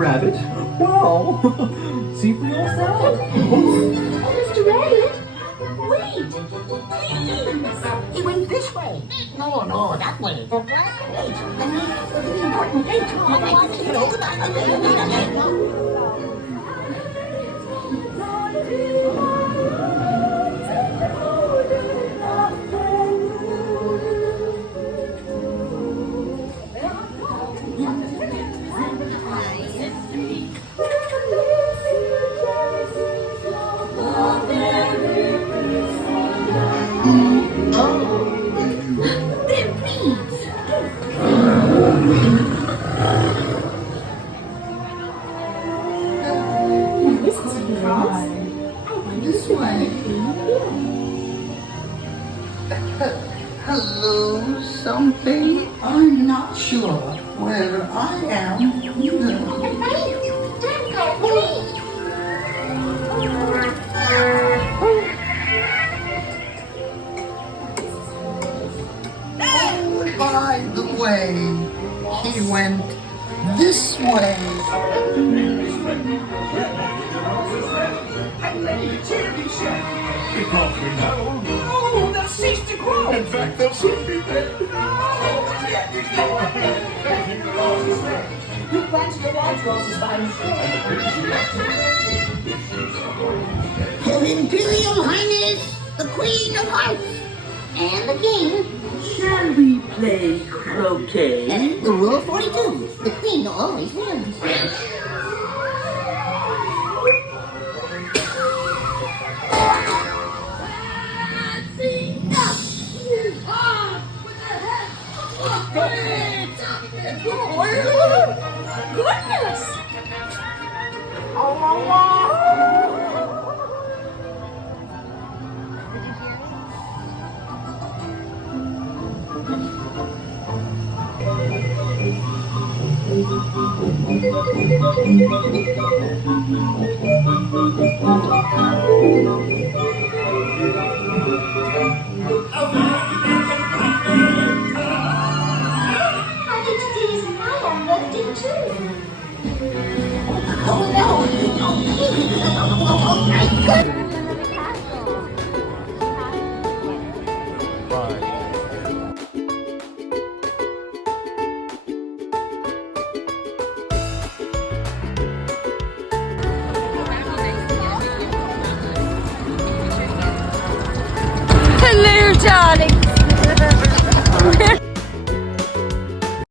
Rabbit. Wow. See for yourself. Oh, Mr. Rabbit, wait, please. He went this way. No, that way. Wait, the important gate. Hello, something? I'm not sure where I am. Oh, by the way, he went this way. Because we know. Oh, they'll cease to grow. In fact, they'll soon be dead. You planted the white roses by Her Imperial Highness, the Queen of Hearts, and the King. Shall we play croquet? The rule 42, the Queen always wins. Goodness! I think DISNEYLAnd left it too. Oh no! Oh my God!